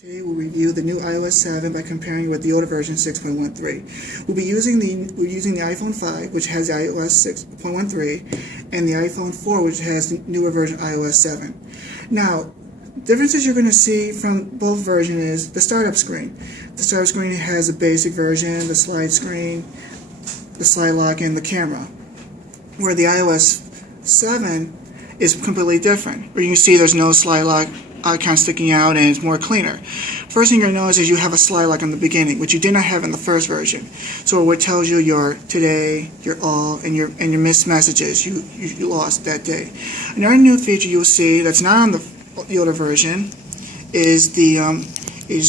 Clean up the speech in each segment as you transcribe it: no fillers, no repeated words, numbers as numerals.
Today we'll review the new iOS 7 by comparing it with the older version 6.13. We're using the iPhone 5, which has the iOS 6.13, and the iPhone 4, which has the newer version iOS 7. Now, differences you're going to see from both versions is the startup screen. The startup screen has a basic version, the slide screen, the slide lock, and the camera. Where the iOS 7 is completely different. Where you can see there's no slide lock icon sticking out and it's more cleaner. First thing you're going to notice is you have a slide lock in the beginning, which you did not have in the first version. So it tells you your today, your all, and your missed messages you lost that day. Another new feature you'll see that's not on the older version is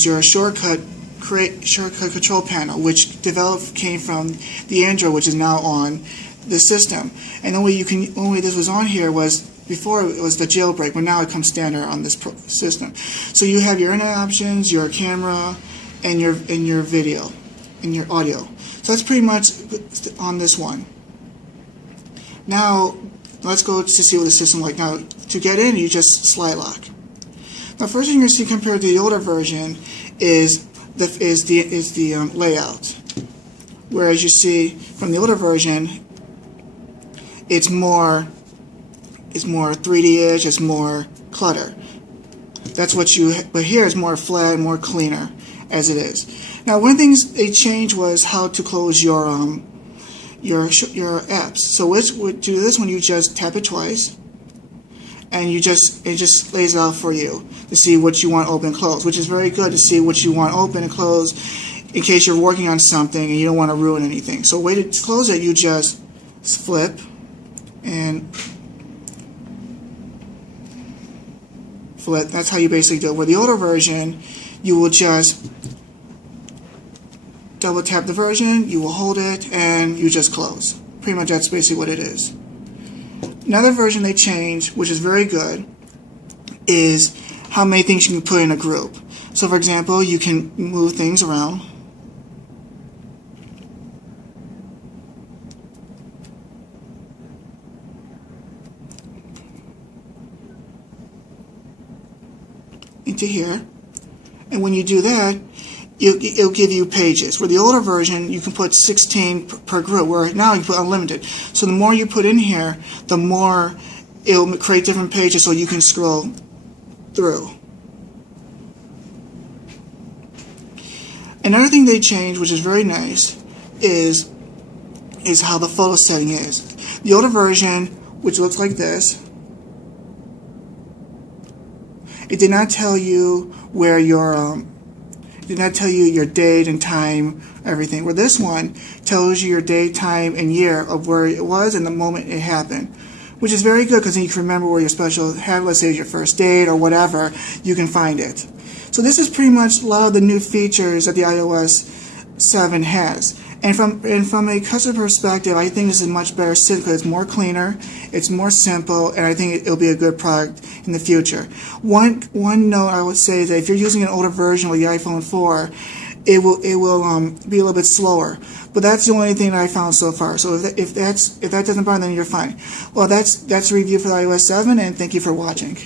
your shortcut control panel, which came from the Android, which is now on the system. And the only way this was on here was before it was the jailbreak, but now it comes standard on this system. So you have your internet options, your camera, and your video, and your audio. So that's pretty much on this one. Now let's go to see what the system is like. Now to get in, you just slide lock. Now first thing you're going to see compared to the older version is the layout. Whereas you see from the older version, it's more 3D-ish, it's more clutter. But here it's more flat, more cleaner as it is. Now one of the things they changed was how to close your apps. So to do this one, you just tap it twice, and it just lays it out for you to see what you want open and close, which is very good to see what you want open and close in case you're working on something and you don't want to ruin anything. So a way to close it, you just flip and flip. That's how you basically do it. With the older version, you will just double tap the version, you will hold it, and you just close. Pretty much that's basically what it is. Another version they changed, which is very good, is how many things you can put in a group. So for example, you can move things around. Into here, and when you do that, it'll give you pages. With the older version, you can put 16 per group, where now you put unlimited. So the more you put in here, the more it'll create different pages so you can scroll through. Another thing they changed, which is very nice, is how the photo setting is. The older version, which looks like this, it did not tell you where it did not tell you your date and time, everything. Where this one tells you your date, time, and year of where it was and the moment it happened, which is very good because then you can remember where your special had. Let's say your first date or whatever, you can find it. So this is pretty much a lot of the new features that the iOS 7 has. And from a customer perspective, I think this is much better because it's more cleaner, it's more simple, and I think it'll be a good product in the future. One note I would say is that if you're using an older version of the iPhone 4, it will be a little bit slower. But that's the only thing that I found so far. So if that doesn't bother, then you're fine. Well, that's a review for the iOS 7, and thank you for watching.